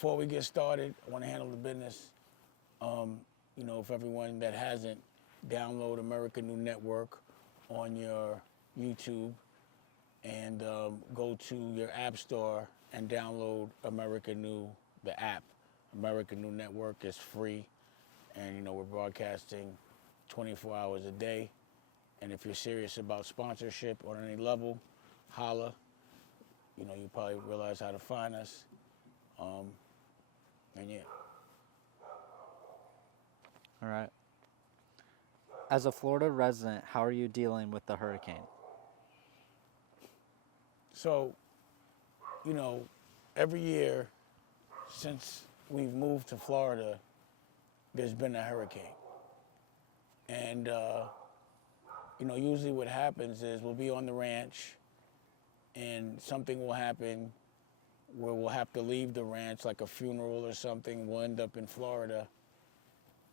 before we get started, I want to handle the business. For everyone that hasn't, download American New Network on your YouTube and go to your app store and download American New, the app. American New Network is free, and we're broadcasting 24 hours a day. And if you're serious about sponsorship on any level, holla. You probably realize how to find us. And yeah. All right. As a Florida resident, how are you dealing with the hurricane? So, every year since we've moved to Florida, there's been a hurricane. And, usually what happens is we'll be on the ranch and something will happen where we'll have to leave the ranch, like a funeral or something. We'll end up in Florida,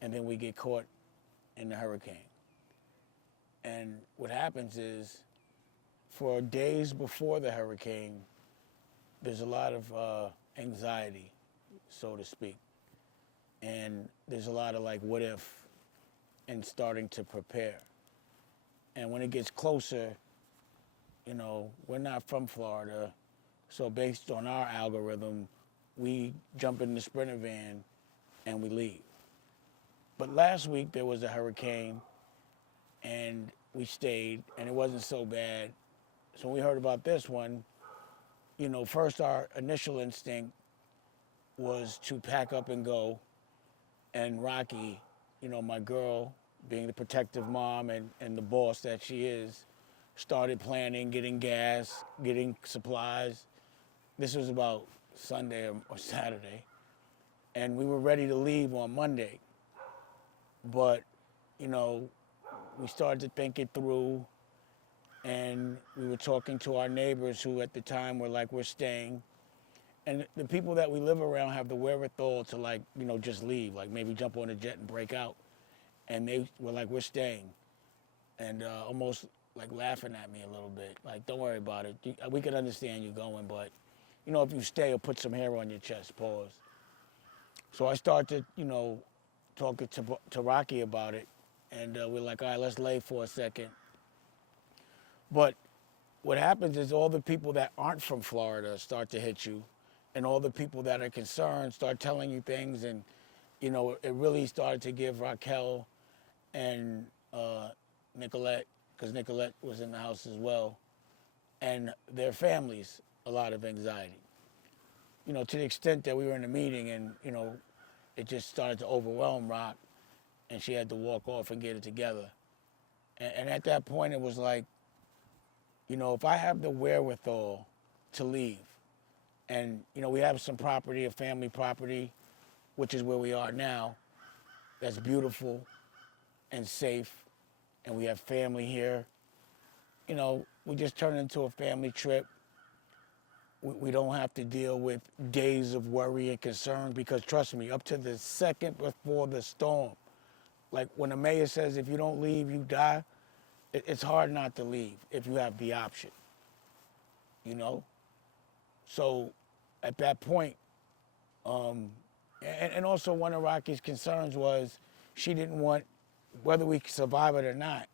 and then we get caught in the hurricane. And what happens is, for days before the hurricane, there's a lot of anxiety, so to speak. And there's a lot of what if, and starting to prepare. And when it gets closer, we're not from Florida, so based on our algorithm, we jump in the Sprinter van and we leave. But last week there was a hurricane and we stayed and it wasn't so bad. So when we heard about this one, first our initial instinct was to pack up and go. And Rocky, my girl, being the protective mom and the boss that she is, started planning, getting gas, getting supplies. This was about Sunday or Saturday. And we were ready to leave on Monday. But, we started to think it through, and we were talking to our neighbors who at the time were like, we're staying. And the people that we live around have the wherewithal to just leave, maybe jump on a jet and break out. And they were like, we're staying. And almost laughing at me a little bit. Don't worry about it. We can understand you going, but if you stay or put some hair on your chest, pause. So I started, talking to Rocky about it. And we're like, all right, let's lay for a second. But what happens is all the people that aren't from Florida start to hit you. And all the people that are concerned start telling you things. And, it really started to give Raquel and Nicolette, because Nicolette was in the house as well, and their families a lot of anxiety. To the extent that we were in a meeting and, it just started to overwhelm Rock, and she had to walk off and get it together. And at that point, it was like, if I have the wherewithal to leave, and, we have some property, a family property, which is where we are now, that's beautiful and safe, and we have family here. We just turn it into a family trip. We don't have to deal with days of worry and concern because, trust me, up to the second before the storm, when the mayor says, if you don't leave, you die, it's hard not to leave if you have the option, So at that point, and also one of Rocky's concerns was she didn't want, whether we could survive it or not,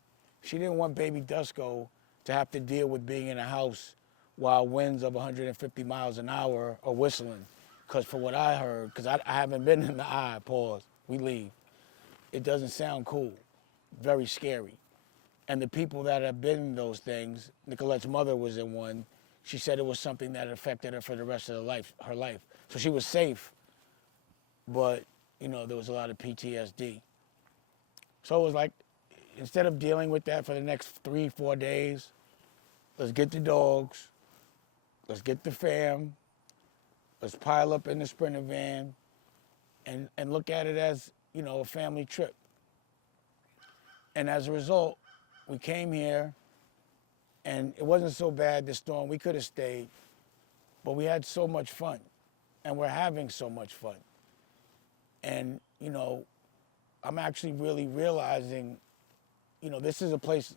she didn't want baby Dusko to have to deal with being in a house while winds of 150 miles an hour are whistling. Because for what I heard, because I haven't been in the eye, pause, we leave. It doesn't sound cool, very scary. And the people that have been in those things, Nicolette's mother was in one, she said it was something that affected her for the rest of her life. So she was safe, but there was a lot of PTSD. So it was like, instead of dealing with that for the next 3-4 days, let's get the dogs, let's get the fam, let's pile up in the Sprinter van and look at it as, a family trip. And as a result, we came here and it wasn't so bad, the storm. We could have stayed, but we had so much fun and we're having so much fun. And, I'm actually really realizing, this is a place,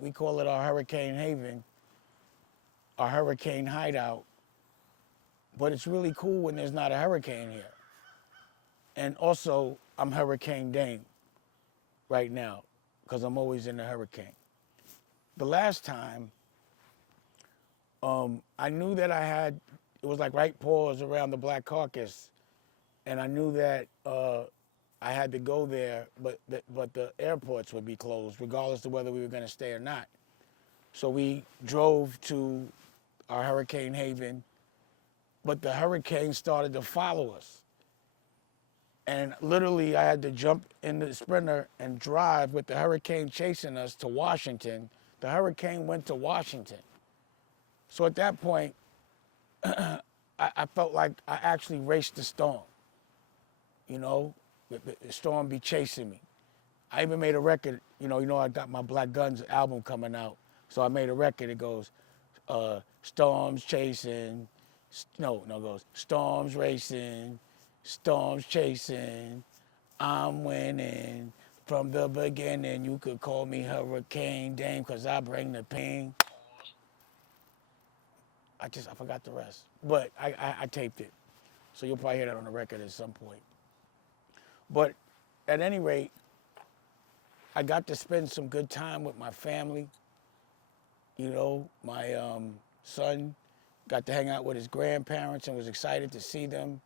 we call it our hurricane haven, our hurricane hideout. But it's really cool when there's not a hurricane here. And also, I'm Hurricane Dame right now because I'm always in a hurricane. The last time, I knew that it was like right paws around the Black Caucus, and I knew that I had to go there, but the airports would be closed regardless of whether we were going to stay or not. So we drove to our hurricane haven, but the hurricane started to follow us. And literally, I had to jump in the Sprinter and drive with the hurricane chasing us to Washington. The hurricane went to Washington. So at that point, I felt like I actually raced the storm. You know, the storm be chasing me. I even made a record. I got my Black Guns album coming out. So I made a record. It goes, storms chasing. It goes, storms racing. Storms chasing, I'm winning. From the beginning, you could call me Hurricane Dame, cause I bring the pain. I forgot the rest. But I taped it. So you'll probably hear that on the record at some point. But at any rate, I got to spend some good time with my family. My son got to hang out with his grandparents and was excited to see them.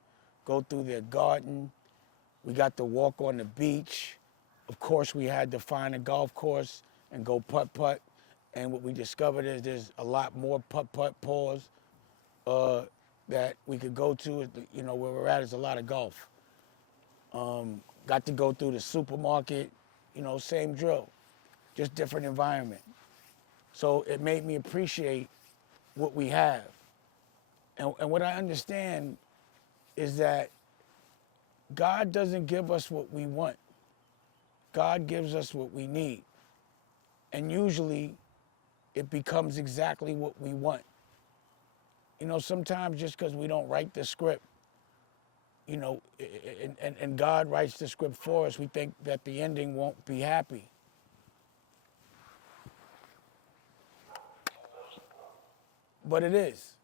Go through their garden. We got to walk on the beach. Of course, we had to find a golf course and go putt-putt. And what we discovered is there's a lot more putt-putt pools that we could go to. Where we're at is a lot of golf. Got to go through the supermarket, same drill, just different environment. So it made me appreciate what we have. And what I understand is that God doesn't give us what we want. God gives us what we need. And usually it becomes exactly what we want. Sometimes just because we don't write the script, and God writes the script for us, we think that the ending won't be happy. But it is.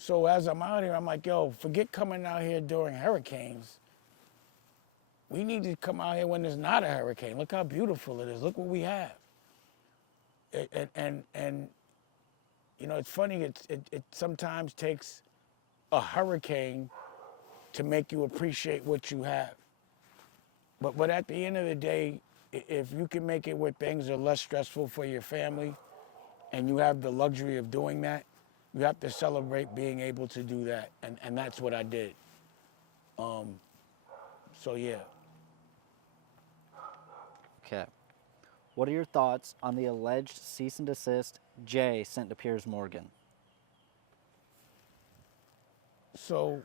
So as I'm out here, I'm like, yo, forget coming out here during hurricanes. We need to come out here when there's not a hurricane. Look how beautiful it is. Look what we have. And it's funny. It sometimes takes a hurricane to make you appreciate what you have. But at the end of the day, if you can make it where things are less stressful for your family, and you have the luxury of doing that, you have to celebrate being able to do that, and that's what I did. So yeah. Okay. What are your thoughts on the alleged cease and desist Jay sent to Piers Morgan? So,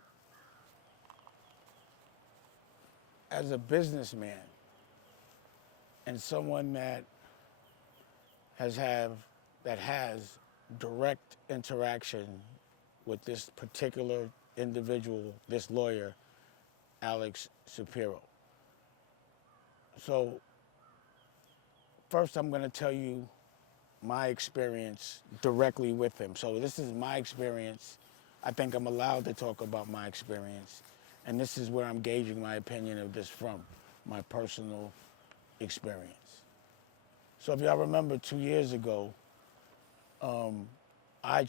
as a businessman and someone that has direct interaction with this particular individual, this lawyer, Alex Shapiro. So first I'm going to tell you my experience directly with him. So this is my experience. I think I'm allowed to talk about my experience. And this is where I'm gauging my opinion of this from, my personal experience. So if y'all remember 2 years ago, I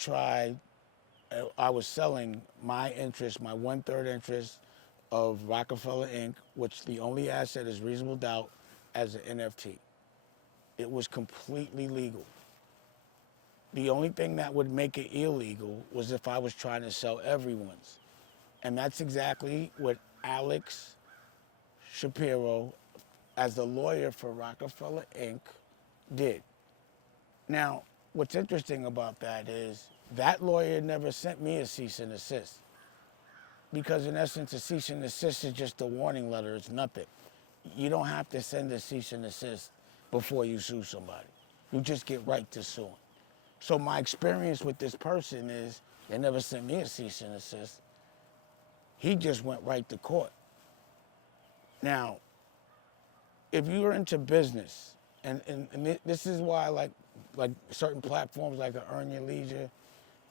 was selling my interest, my 1/3 interest of Rockefeller Inc., which the only asset is reasonable doubt, as an NFT. It was completely legal. The only thing that would make it illegal was if I was trying to sell everyone's. And that's exactly what Alex Shapiro, as the lawyer for Rockefeller Inc., did. Now, what's interesting about that is that lawyer never sent me a cease and desist. Because in essence, a cease and desist is just a warning letter. It's nothing. You don't have to send a cease and desist before you sue somebody. You just get right to suing. So my experience with this person is they never sent me a cease and desist. He just went right to court. Now, if you're into business, and this is why like certain platforms like Earn Your Leisure,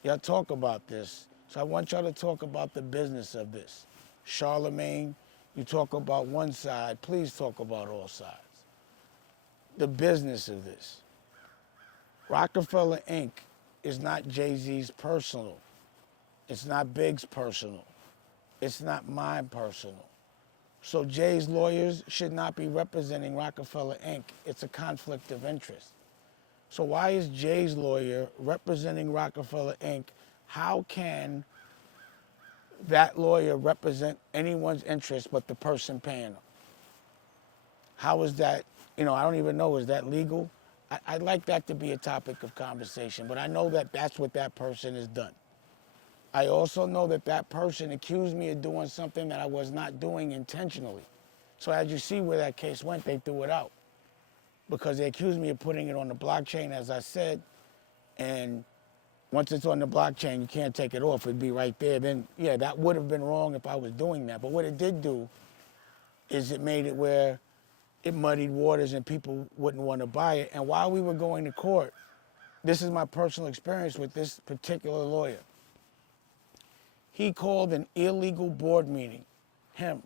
y'all talk about this So I want y'all to talk about the business of this. Charlemagne, you talk about one side, please talk about all sides. The business of this. Rockefeller Inc. is not Jay-Z's personal. It's not Big's personal. It's not mine personal. So Jay's lawyers should not be representing Rockefeller Inc. It's a conflict of interest. So why is Jay's lawyer representing Rockefeller Inc.? How can that lawyer represent anyone's interest but the person paying them? How is that, I don't even know, is that legal? I'd like that to be a topic of conversation, but I know that that's what that person has done. I also know that that person accused me of doing something that I was not doing intentionally. So as you see where that case went, they threw it out because they accused me of putting it on the blockchain, as I said, and once it's on the blockchain, you can't take it off. It'd be right there. Then, yeah, that would have been wrong if I was doing that. But what it did do is it made it where it muddied waters and people wouldn't want to buy it. And while we were going to court, this is my personal experience with this particular lawyer. He called an illegal board meeting, him.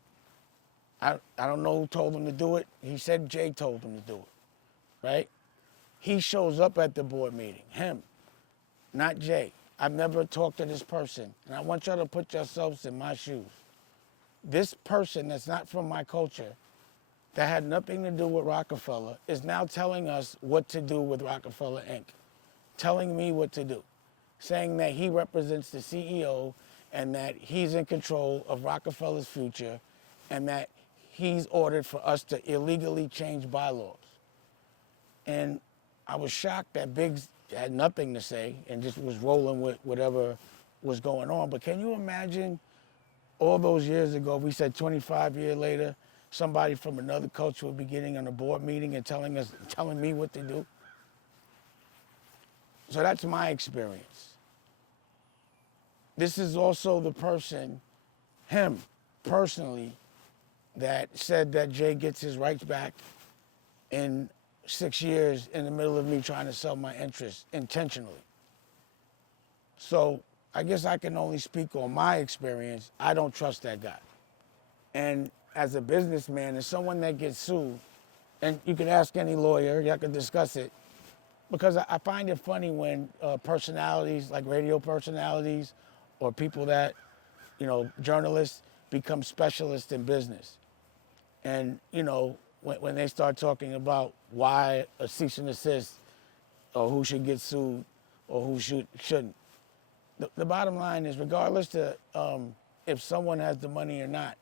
I don't know who told him to do it. He said Jay told him to do it, right? He shows up at the board meeting, him, not Jay. I've never talked to this person, and I want y'all to put yourselves in my shoes. This person that's not from my culture, that had nothing to do with Rockefeller, is now telling us what to do with Rockefeller Inc., telling me what to do, saying that he represents the CEO and that he's in control of Rockefeller's future and that he's ordered for us to illegally change bylaws. And I was shocked that Biggs had nothing to say and just was rolling with whatever was going on. But can you imagine all those years ago, we said 25 years later, somebody from another culture would be getting on a board meeting and telling me what to do? So that's my experience. This is also the person, him, personally, that said that Jay gets his rights back in 6 years in the middle of me trying to sell my interest intentionally. So I guess I can only speak on my experience. I don't trust that guy. And as a businessman, as someone that gets sued, and you can ask any lawyer, y'all can discuss it, because I find it funny when personalities, like radio personalities, or people that, journalists, become specialists in business. And, when they start talking about why a cease and desist, or who should get sued, or who shouldn't. The bottom line is, regardless to if someone has the money or not,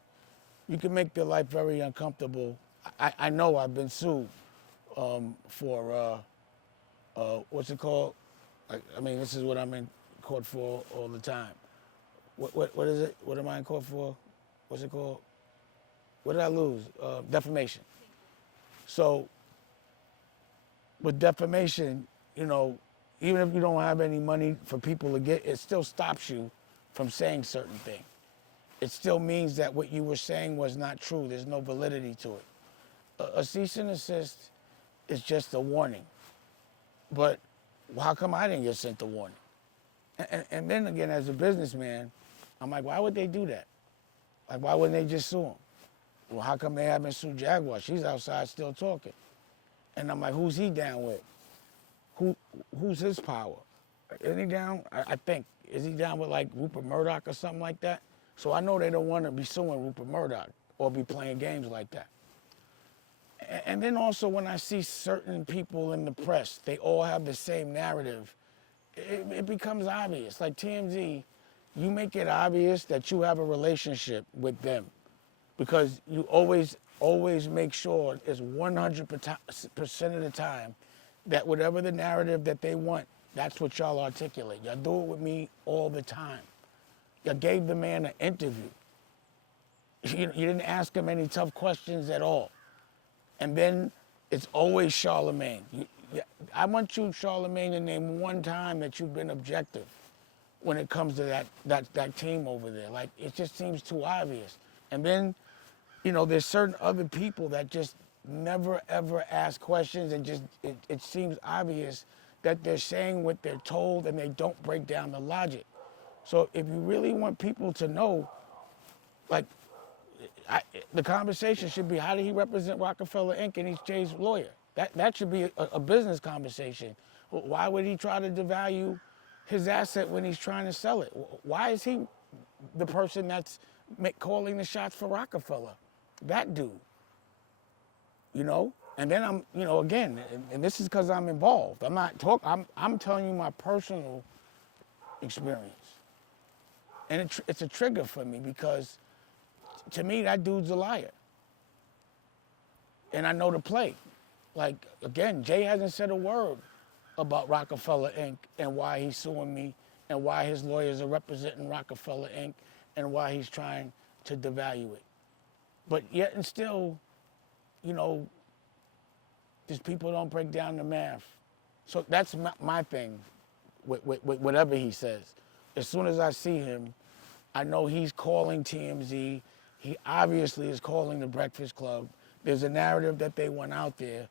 you can make their life very uncomfortable. I know I've been sued for, what's it called? This is what I'm in court for all the time. What is it? What am I in court for? What's it called? What did I lose? Defamation. So with defamation, even if you don't have any money for people to get, it still stops you from saying certain things. It still means that what you were saying was not true. There's no validity to it. A cease and desist is just a warning. But how come I didn't get sent the warning? And then again, as a businessman, I'm like, why would they do that? Like, why wouldn't they just sue him? Well, how come they haven't sued Jaguar? She's outside still talking. And I'm like, who's he down with? Who's his power? Isn't he down? I think. Is he down with like Rupert Murdoch or something like that? So I know they don't want to be suing Rupert Murdoch or be playing games like that. And then also when I see certain people in the press, they all have the same narrative, it becomes obvious. Like TMZ, you make it obvious that you have a relationship with them because you always make sure it's 100% of the time that whatever the narrative that they want, that's what y'all articulate. Y'all do it with me all the time. Y'all gave the man an interview. You didn't ask him any tough questions at all. And then it's always Charlemagne. I want you, Charlemagne, to name one time that you've been objective when it comes to that team over there. Like, it just seems too obvious. And then, there's certain other people that just never, ever ask questions and just, it seems obvious that they're saying what they're told and they don't break down the logic. So if you really want people to know, like, the conversation should be, how did he represent Rockefeller Inc. and he's Jay's lawyer? That should be a business conversation. Why would he try to devalue his asset when he's trying to sell it? Why is he the person that's calling the shots for Rockefeller? That dude, you know? And then I'm, you know, again, and this is because I'm involved. I'm telling you my personal experience. And it's a trigger for me because to me, that dude's a liar. And I know the play. Like, again, Jay hasn't said a word about Rockefeller Inc. and why he's suing me and why his lawyers are representing Rockefeller Inc. and why he's trying to devalue it. But yet and still, you know, these people don't break down the math. So that's my thing with whatever he says. As soon as I see him, I know he's calling TMZ. He obviously is calling the Breakfast Club. There's a narrative that they went out there,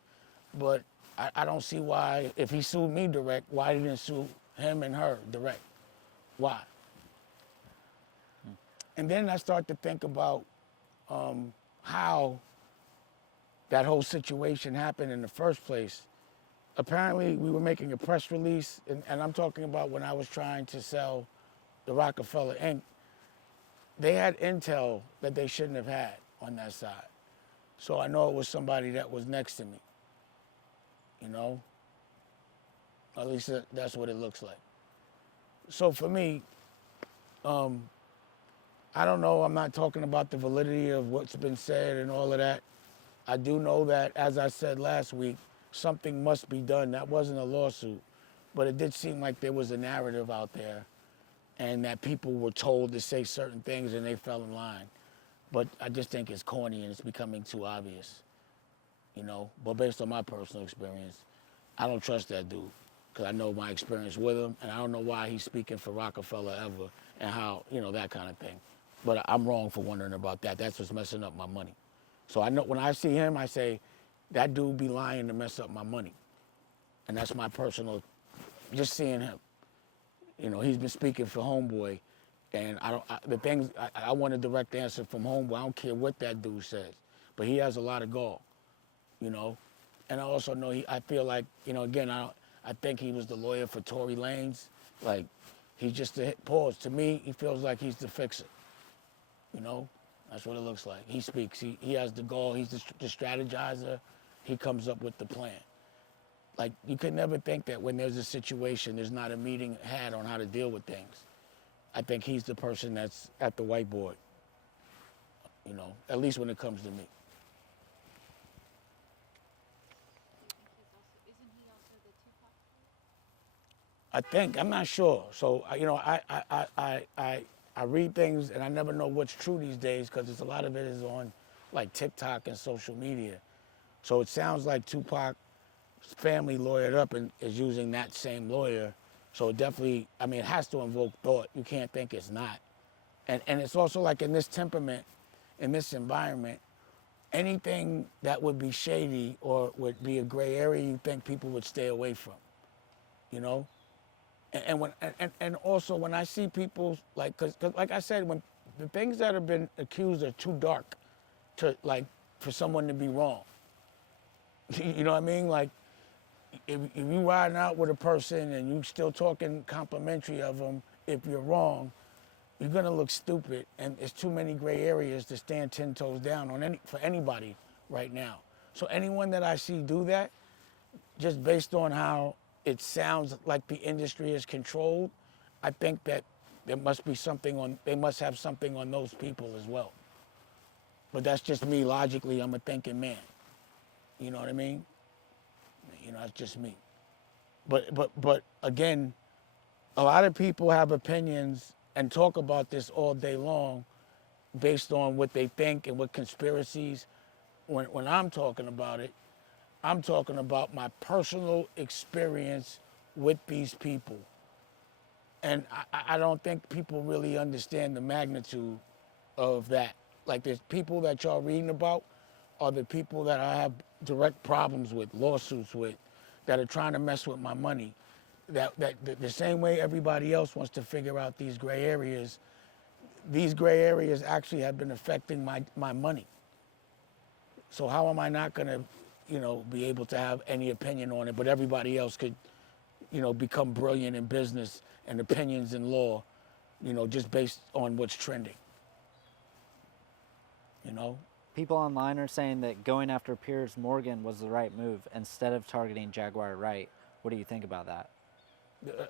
but I don't see why, if he sued me direct, why he didn't sue him and her direct. Why? And then I start to think about how that whole situation happened in the first place. Apparently, we were making a press release, and I'm talking about when I was trying to sell the Rockefeller Inc. They had intel that they shouldn't have had on that side. So I know it was somebody that was next to me, you know? At least that's what it looks like. So for me, I don't know, I'm not talking about the validity of what's been said and all of that. I do know that, as I said last week, something must be done. That wasn't a lawsuit, but it did seem like there was a narrative out there and that people were told to say certain things and they fell in line. But I just think it's corny and it's becoming too obvious, you know? But based on my personal experience, I don't trust that dude because I know my experience with him and I don't know why he's speaking for Rockefeller ever and how, you know, that kind of thing. But I'm wrong for wondering about that. That's what's messing up my money. So I know when I see him, I say, that dude be lying to mess up my money. And that's my personal, just seeing him. You know, he's been speaking for Homeboy, and I want a direct answer from Homeboy. I don't care what that dude says, but he has a lot of gall, you know. And I also know I feel like, you know, again, I think he was the lawyer for Tory Lanez. Like, he's just a pause. To me, he feels like he's the fixer, you know. That's what it looks like. He speaks. He has the gall. He's the strategizer. He comes up with the plan. Like, you could never think that when there's a situation, there's not a meeting had on how to deal with things. I think he's the person that's at the whiteboard, you know, at least when it comes to me. Isn't he also the Tupac? I think, I'm not sure. So, you know, I read things and I never know what's true these days because a lot of it is on like TikTok and social media. So it sounds like Tupac's family lawyered up and is using that same lawyer. So it definitely, I mean, it has to invoke thought. You can't think it's not. And it's also like in this temperament, in this environment, anything that would be shady or would be a gray area, you think people would stay away from, you know? And also when I see people, like, cause like I said, when the things that have been accused are too dark to, like, for someone to be wrong. You know what I mean? Like, if you riding out with a person and you still talking complimentary of them, if you're wrong, you're gonna look stupid, and there's too many gray areas to stand 10 toes down on for anybody right now. So anyone that I see do that, just based on how it sounds like the industry is controlled, I think that there must be something they must have something on those people as well. But that's just me, logically, I'm a thinking man. You know what I mean? You know, that's just me. But again, a lot of people have opinions and talk about this all day long based on what they think and what conspiracies. When I'm talking about it, I'm talking about my personal experience with these people. And I don't think people really understand the magnitude of that. Like, there's people that y'all reading about are the people that I have direct problems with, lawsuits with, that are trying to mess with my money. the same way everybody else wants to figure out these gray areas actually have been affecting my money. So how am I not going to, be able to have any opinion on it, but everybody else could, become brilliant in business and opinions in law, just based on what's trending, People online are saying that going after Piers Morgan was the right move instead of targeting Jaguar Wright. What do you think about that?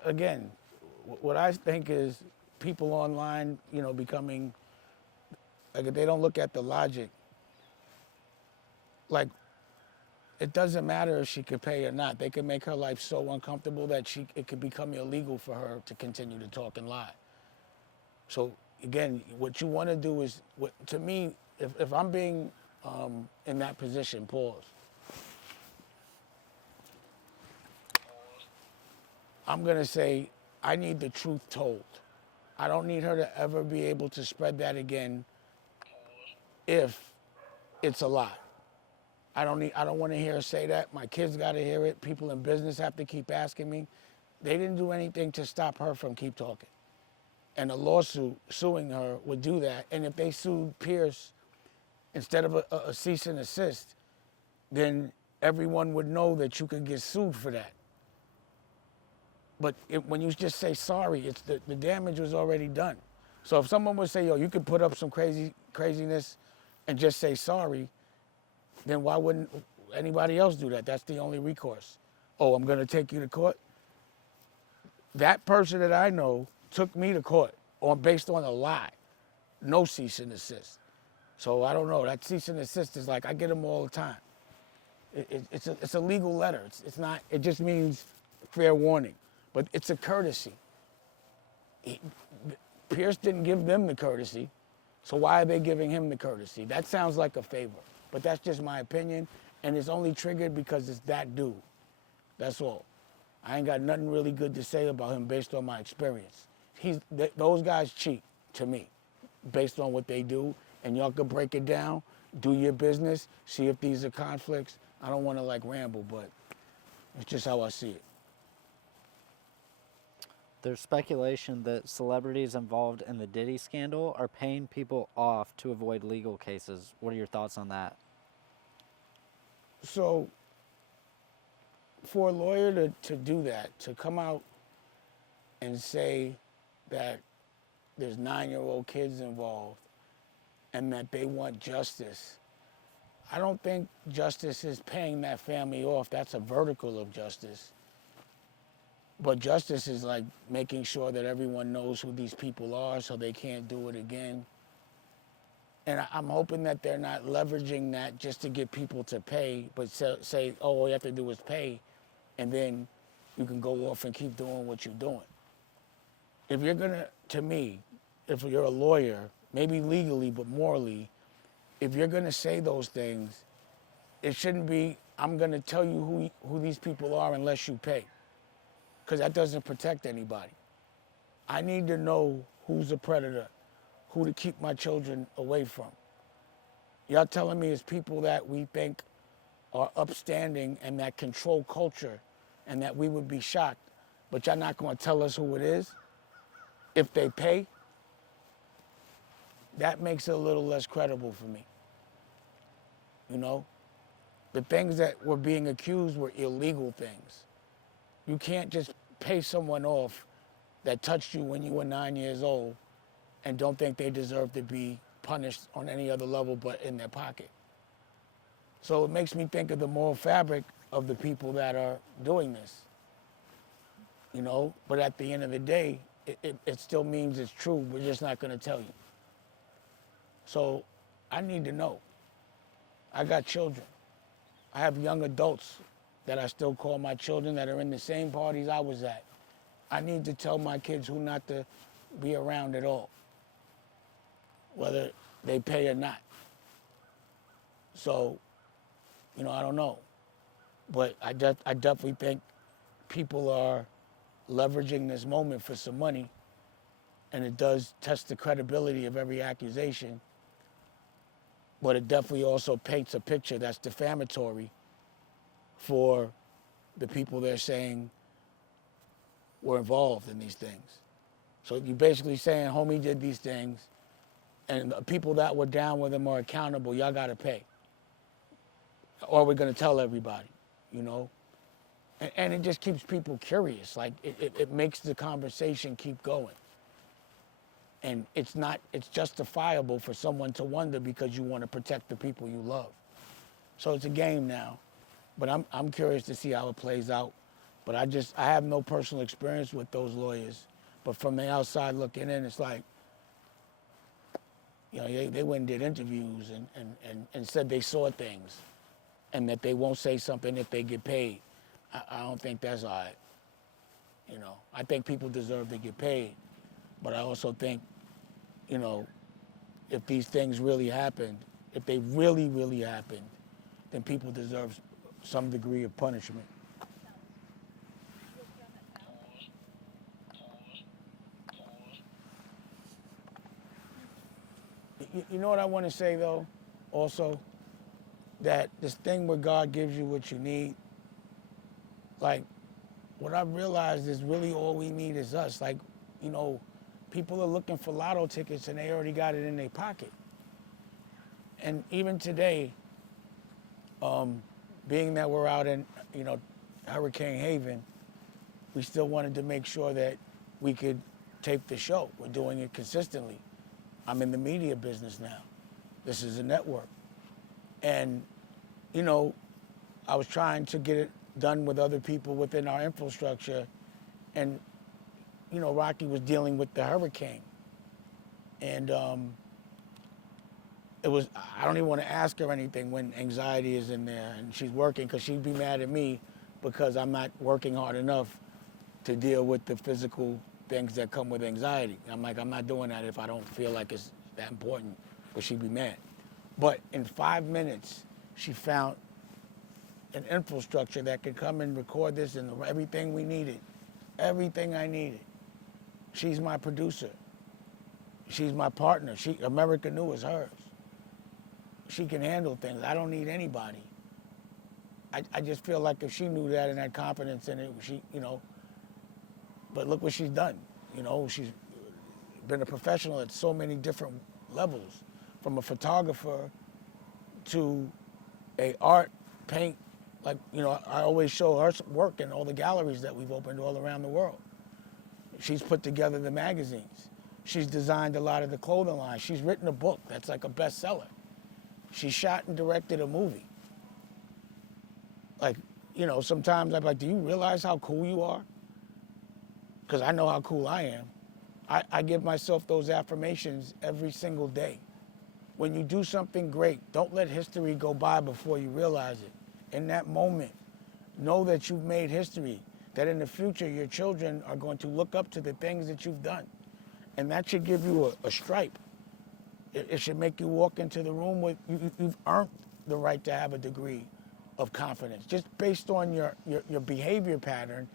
Again, what I think is people online, becoming, like, if they don't look at the logic, like, it doesn't matter if she could pay or not. They can make her life so uncomfortable that it could become illegal for her to continue to talk and lie. So again, what you want to do is, to me, if I'm being in that position, pause. I'm going to say, I need the truth told. I don't need her to ever be able to spread that again if it's a lie. I don't want to hear her say that. My kids got to hear it. People in business have to keep asking me. They didn't do anything to stop her from keep talking. And a lawsuit suing her would do that. And if they sued Piers instead of a cease and desist, then everyone would know that you could get sued for that. But when you just say sorry, it's the damage was already done. So if someone would say, yo, you could put up some craziness and just say sorry, then why wouldn't anybody else do that? That's the only recourse. Oh, I'm going to take you to court? That person that I know took me to court based on a lie. No cease and desist. So I don't know. That cease and desist is like, I get them all the time. It's a legal letter. It's not, it just means fair warning. But it's a courtesy. Pierce didn't give them the courtesy, so why are they giving him the courtesy? That sounds like a favor, but that's just my opinion, and it's only triggered because it's that dude. That's all. I ain't got nothing really good to say about him based on my experience. Those guys cheat, to me, based on what they do, and y'all could break it down, do your business, see if these are conflicts. I don't want to ramble, but it's just how I see it. There's speculation that celebrities involved in the Diddy scandal are paying people off to avoid legal cases. What are your thoughts on that? So, for a lawyer to do that, to come out and say that there's 9-year-old kids involved and that they want justice, I don't think justice is paying that family off. That's a vertical of justice. But justice is like making sure that everyone knows who these people are so they can't do it again. And I'm hoping that they're not leveraging that just to get people to pay, but say, oh, all you have to do is pay, and then you can go off and keep doing what you're doing. If you're to me, if you're a lawyer, maybe legally, but morally, if you're gonna say those things, it shouldn't be, I'm gonna tell you who these people are unless you pay. Because that doesn't protect anybody. I need to know who's a predator, who to keep my children away from. Y'all telling me it's people that we think are upstanding and that control culture and that we would be shocked, but y'all not going to tell us who it is if they pay? That makes it a little less credible for me. The things that were being accused were illegal things. You can't just pay someone off that touched you when you were 9 years old and don't think they deserve to be punished on any other level but in their pocket. So it makes me think of the moral fabric of the people that are doing this. But at the end of the day, it still means it's true. We're just not going to tell you. So I need to know. I got children. I have young adults that I still call my children that are in the same parties I was at. I need to tell my kids who not to be around at all, whether they pay or not. So, I don't know. But I definitely think people are leveraging this moment for some money, and it does test the credibility of every accusation, but it definitely also paints a picture that's defamatory for the people they're saying were involved in these things. So you're basically saying, homie did these things, and the people that were down with him are accountable. Y'all got to pay, or we're going to tell everybody, you know? And it just keeps people curious. Like, it makes the conversation keep going. And it's justifiable for someone to wonder because you want to protect the people you love. So it's a game now. But I'm curious to see how it plays out. But I have no personal experience with those lawyers. But from the outside looking in, it's like, you know, they went and did interviews and said they saw things and that they won't say something if they get paid. I don't think that's all right. You know, I think people deserve to get paid. But I also think, you know, if these things really happened, if they really, really happened, then people deserve some degree of punishment. You know what I want to say, though, also? That this thing where God gives you what you need, like, what I've realized is really all we need is us. Like, you know, people are looking for lotto tickets and they already got it in their pocket. And even today, being that we're out in, you know, Hurricane Haven, we still wanted to make sure that we could tape the show. We're doing it consistently. I'm in the media business now. This is a network. And, you know, I was trying to get it done with other people within our infrastructure. And, you know, Rocky was dealing with the hurricane. And it was, I don't even want to ask her anything when anxiety is in there and she's working, because she'd be mad at me because I'm not working hard enough to deal with the physical things that come with anxiety. I'm like, I'm not doing that if I don't feel like it's that important, but she'd be mad. But in 5 minutes, she found an infrastructure that could come and record this and everything we needed, everything I needed. She's my producer. She's my partner. America New is hers. She can handle things. I don't need anybody. I just feel like if she knew that and had confidence in it, she, you know, but look what she's done. You know, she's been a professional at so many different levels, from a photographer to a art, paint. Like, you know, I always show her work in all the galleries that we've opened all around the world. She's put together the magazines. She's designed a lot of the clothing line. She's written a book that's like a bestseller. She shot and directed a movie. Like, you know, sometimes I'm like, do you realize how cool you are? Because I know how cool I am. I give myself those affirmations every single day. When you do something great, don't let history go by before you realize it. In that moment, know that you've made history, that in the future your children are going to look up to the things that you've done. And that should give you a stripe. It should make you walk into the room with, you've earned the right to have a degree of confidence, just based on your behavior pattern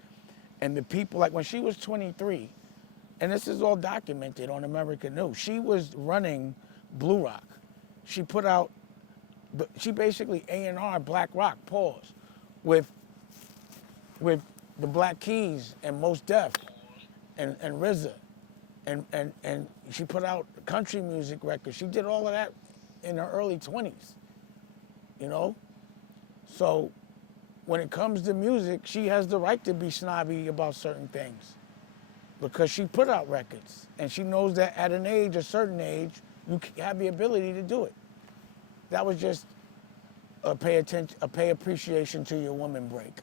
and the people. Like when she was 23, and this is all documented on American News, she was running Blue Rock. She put out, she basically A&R Black Rock, pause, with the Black Keys and Mos Def and RZA. And she put out country music records. She did all of that in her early 20s, you know? So when it comes to music, she has the right to be snobby about certain things because she put out records. And she knows that at an age, a certain age, you have the ability to do it. That was just a pay appreciation to your woman break.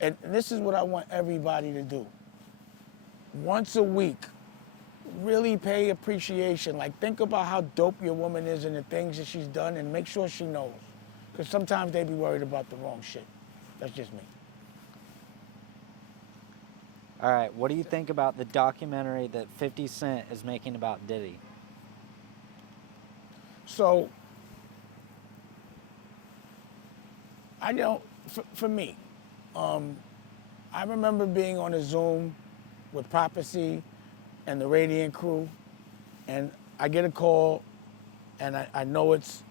And this is what I want everybody to do. Once a week, really pay appreciation. Like, think about how dope your woman is and the things that she's done, and make sure she knows. Because sometimes they be worried about the wrong shit. That's just me. All right, what do you think about the documentary that 50 Cent is making about Diddy? So, I don't, for me, I remember being on a Zoom with Prophecy and the Radiant crew, and I get a call, and I know it's,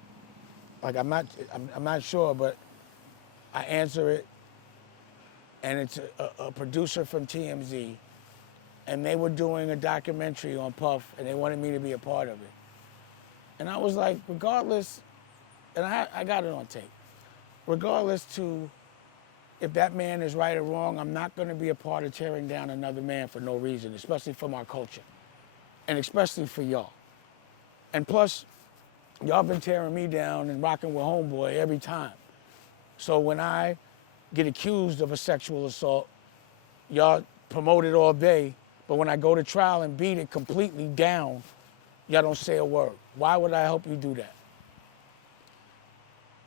like, I'm not sure, but I answer it, and it's a producer from TMZ, and they were doing a documentary on Puff, and they wanted me to be a part of it. And I was like, regardless, and I got it on tape, regardless to if that man is right or wrong, I'm not going to be a part of tearing down another man for no reason, especially from our culture, and especially for y'all. And plus, y'all been tearing me down and rocking with homeboy every time. So when I get accused of a sexual assault, y'all promote it all day, but when I go to trial and beat it completely down, y'all don't say a word. Why would I help you do that?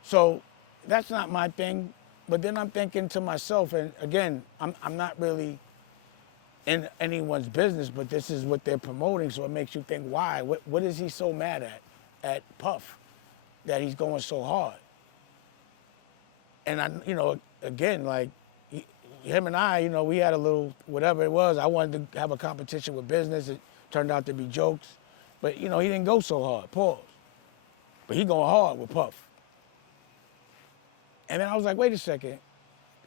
So that's not my thing. But then I'm thinking to myself, and again, I'm not really in anyone's business, but this is what they're promoting, so it makes you think, why? What is he so mad at Puff, that he's going so hard? And again, like, him and I, we had a little, whatever it was, I wanted to have a competition with business. It turned out to be jokes. But, he didn't go so hard, pause. But he going hard with Puff. And then I was like, wait a second.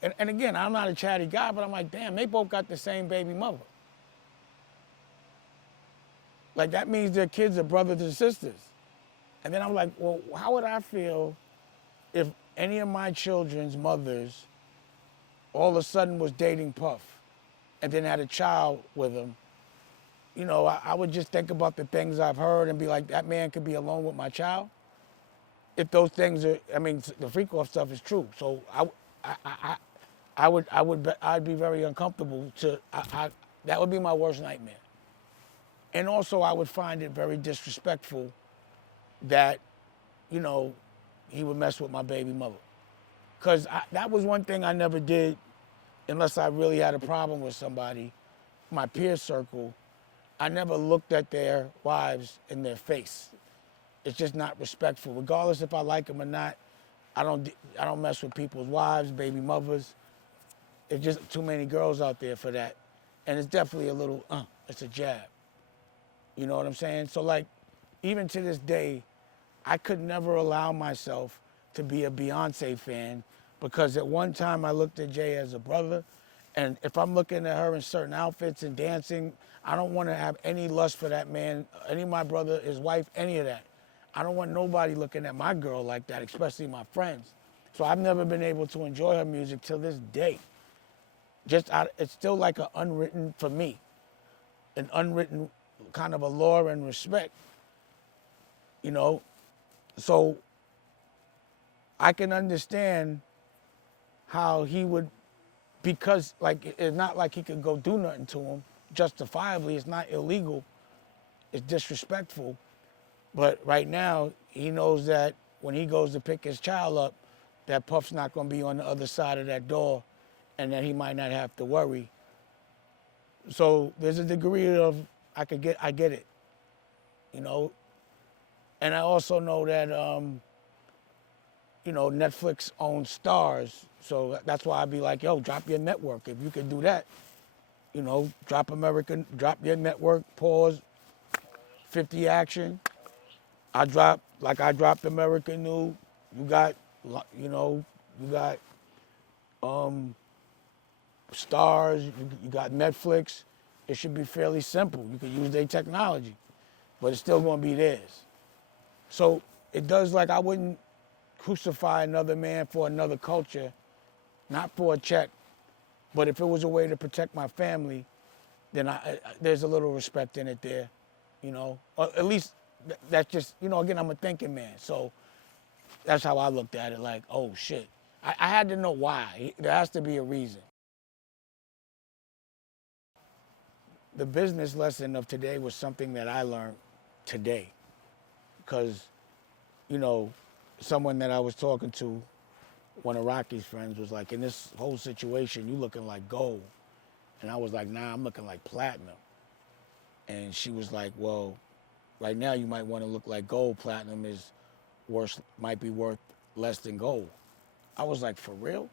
And again, I'm not a chatty guy, but I'm like, damn, they both got the same baby mother. Like, that means their kids are brothers and sisters. And then I'm like, well, how would I feel if any of my children's mothers all of a sudden was dating Puff and then had a child with him? I would just think about the things I've heard and be like, that man could be alone with my child. If those things are, the freak off stuff is true. So I'd be very uncomfortable that would be my worst nightmare. And also I would find it very disrespectful that, he would mess with my baby mother. Because that was one thing I never did unless I really had a problem with somebody, my peer circle. I never looked at their wives in their face. It's just not respectful. Regardless if I like them or not, I don't mess with people's wives, baby mothers. There's just too many girls out there for that. And it's definitely a little, it's a jab. You know what I'm saying? So like, even to this day, I could never allow myself to be a Beyoncé fan, because at one time I looked at Jay as a brother, and if I'm looking at her in certain outfits and dancing, I don't want to have any lust for that man, any of my brother, his wife, any of that. I don't want nobody looking at my girl like that, especially my friends. So I've never been able to enjoy her music till this day. It's still like an unwritten, for me, an unwritten kind of a law and respect, So I can understand how he would, because like, it's not like he could go do nothing to him justifiably. It's not illegal. It's disrespectful. But right now, he knows that when he goes to pick his child up, that Puff's not going to be on the other side of that door, and that he might not have to worry. So there's a degree of, I get it, And I also know that, Netflix owns Stars, so that's why I'd be like, yo, drop your network. If you can do that, drop your network, pause, 50 Action. I dropped American New. You got Stars, you got Netflix. It should be fairly simple. You can use their technology, but it's still gonna be theirs. So it does, like, I wouldn't crucify another man for another culture, not for a check, but if it was a way to protect my family, then there's a little respect in it there, Or at least that's just, again, I'm a thinking man, so that's how I looked at it, like, oh shit. I had to know why. There has to be a reason. The business lesson of today was something that I learned today, because, someone that I was talking to, one of Rocky's friends, was like, in this whole situation, you looking like gold. And I was like, nah, I'm looking like platinum. And she was like, well, right now you might want to look like gold. Platinum might be worth less than gold. I was like, for real?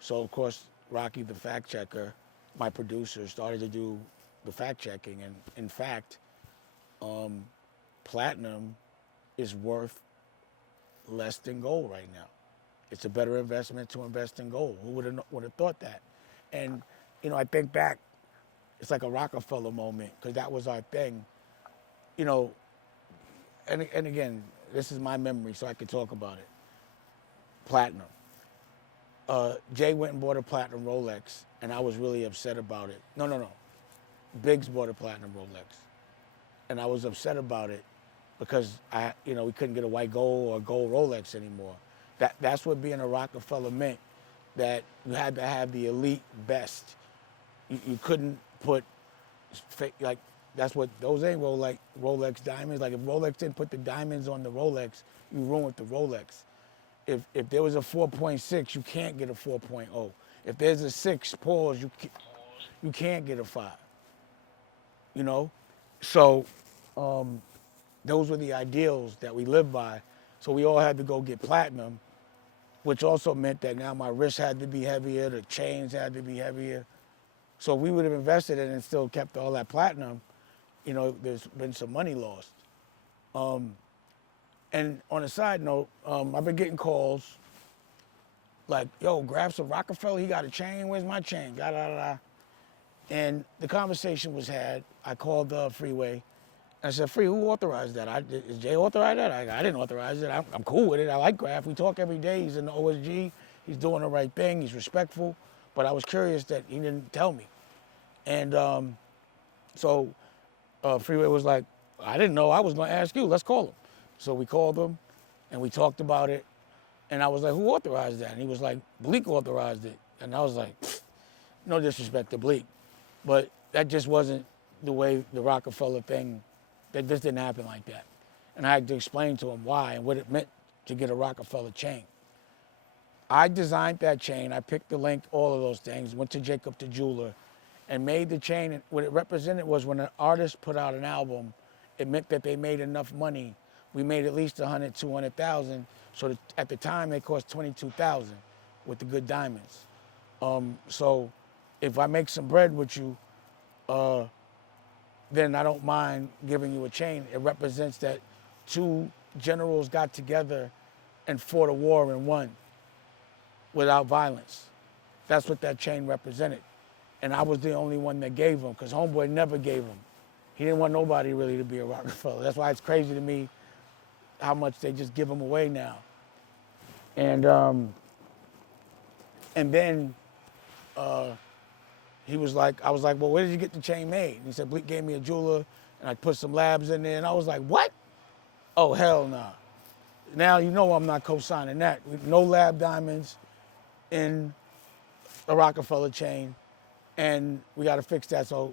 So of course, Rocky, the fact checker, my producer, started to do the fact checking. And in fact, platinum is worth less than gold right now. It's a better investment to invest in gold. Who would have thought that? And, I think back It's like a Rockefeller moment because that was our thing, you know. And again, this is my memory, so I could talk about it. Platinum. Jay went and bought a platinum Rolex, and I was really upset about it. No. Biggs bought a platinum Rolex, and I was upset about it because we couldn't get a white gold or gold Rolex anymore. That's what being a Rockefeller meant. That you had to have the elite best. You couldn't put fake, like, that's what those ain't Rolex diamonds. Like if Rolex didn't put the diamonds on the Rolex, you ruined the Rolex. If there was a 4.6, you can't get a 4.0. If there's a 6 pause, you can't get a 5. You know, so those were the ideals that we lived by. So we all had to go get platinum, which also meant that now my wrist had to be heavier, the chains had to be heavier. So if we would have invested in it and still kept all that platinum, there's been some money lost. And on a side note, I've been getting calls like, yo, grab some Rockefeller, he got a chain, where's my chain? Da, da, da, da. And the conversation was had. I called Freeway. I said, Free, who authorized that? Is Jay authorized that? I didn't authorize it. I'm cool with it. I like Graf. We talk every day. He's in the OSG. He's doing the right thing. He's respectful. But I was curious that he didn't tell me. And so Freeway was like, I didn't know. I was going to ask you. Let's call him. So we called him, and we talked about it. And I was like, who authorized that? And he was like, Bleak authorized it. And I was like, no disrespect to Bleak. But that just wasn't the way the Rockefeller thing, that just didn't happen like that. And I had to explain to him why and what it meant to get a Rockefeller chain. I designed that chain. I picked the link, all of those things, went to Jacob the jeweler, and made the chain. And what it represented was when an artist put out an album, it meant that they made enough money. We made at least 100, 200,000. So at the time, they cost 22,000 with the good diamonds. So if I make some bread with you, then I don't mind giving you a chain. It represents that two generals got together and fought a war and won without violence. That's what that chain represented. And I was the only one that gave him, because Homeboy never gave him. He didn't want nobody really to be a Rockefeller. That's why it's crazy to me how much they just give them away now. And then he was like, I was like, well, where did you get the chain made? And he said, Bleak gave me a jeweler, and I put some labs in there. And I was like, what? Oh, hell no. Nah. Now you know I'm not co-signing that. No lab diamonds in a Rockefeller chain, and we got to fix that. So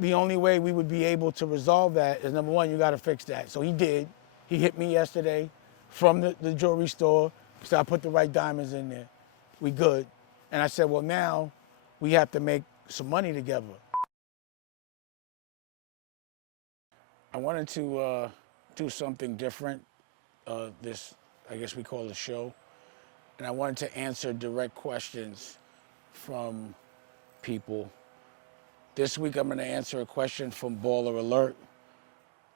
the only way we would be able to resolve that is, number one, you got to fix that. So he did. He hit me yesterday from the jewelry store. He said, I put the right diamonds in there. We good. And I said, well, now we have to make some money together. I wanted to do something different. This, I guess we call it a show. And I wanted to answer direct questions from people. This week I'm going to answer a question from Baller Alert.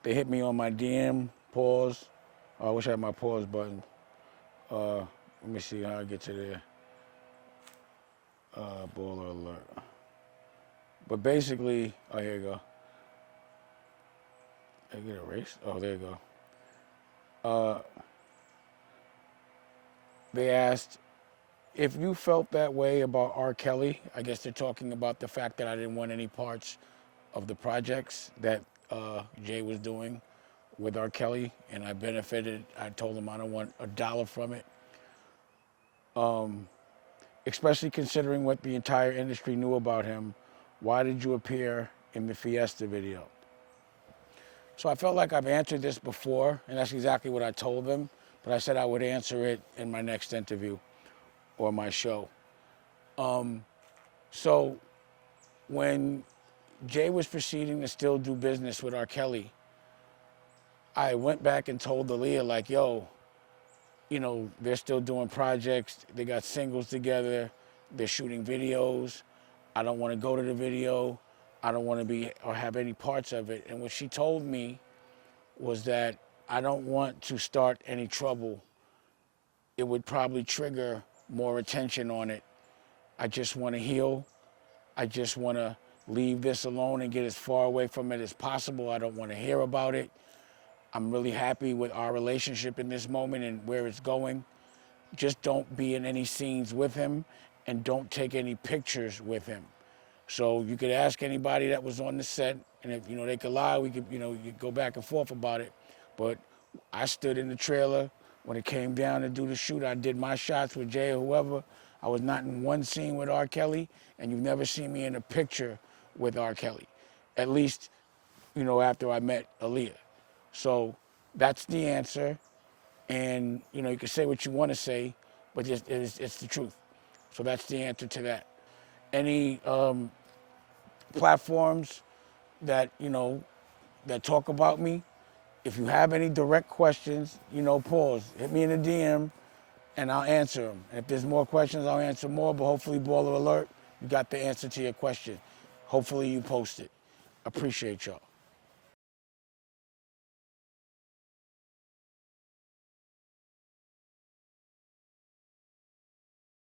They hit me on my DM, pause. Oh, I wish I had my pause button. Let me see how I get to there. Baller Alert. But basically, oh, here you go. Did I get erased? Oh, there you go. They asked, if you felt that way about R. Kelly, I guess they're talking about the fact that I didn't want any parts of the projects that Jay was doing with R. Kelly, and I benefited. I told him I don't want $1 from it. Especially considering what the entire industry knew about him, why did you appear in the Fiesta video? So I felt like I've answered this before, and that's exactly what I told them, but I said I would answer it in my next interview or my show. So when Jay was proceeding to still do business with R. Kelly, I went back and told Aaliyah, like, yo, they're still doing projects. They got singles together. They're shooting videos. I don't want to go to the video. I don't want to be or have any parts of it. And what she told me was that I don't want to start any trouble. It would probably trigger more attention on it. I just want to heal. I just want to leave this alone and get as far away from it as possible. I don't want to hear about it. I'm really happy with our relationship in this moment and where it's going. Just don't be in any scenes with him and don't take any pictures with him. So you could ask anybody that was on the set, and if they could lie, we could you could go back and forth about it. But I stood in the trailer when it came down to do the shoot. I did my shots with Jay or whoever. I was not in one scene with R. Kelly, and you've never seen me in a picture with R. Kelly, at least after I met Aaliyah. So that's the answer, and you can say what you want to say, but it's the truth. So that's the answer to that. Any platforms that that talk about me, if you have any direct questions, pause, hit me in a DM, and I'll answer them. And if there's more questions, I'll answer more. But hopefully, Baller Alert, you got the answer to your question. Hopefully, you post it. Appreciate y'all.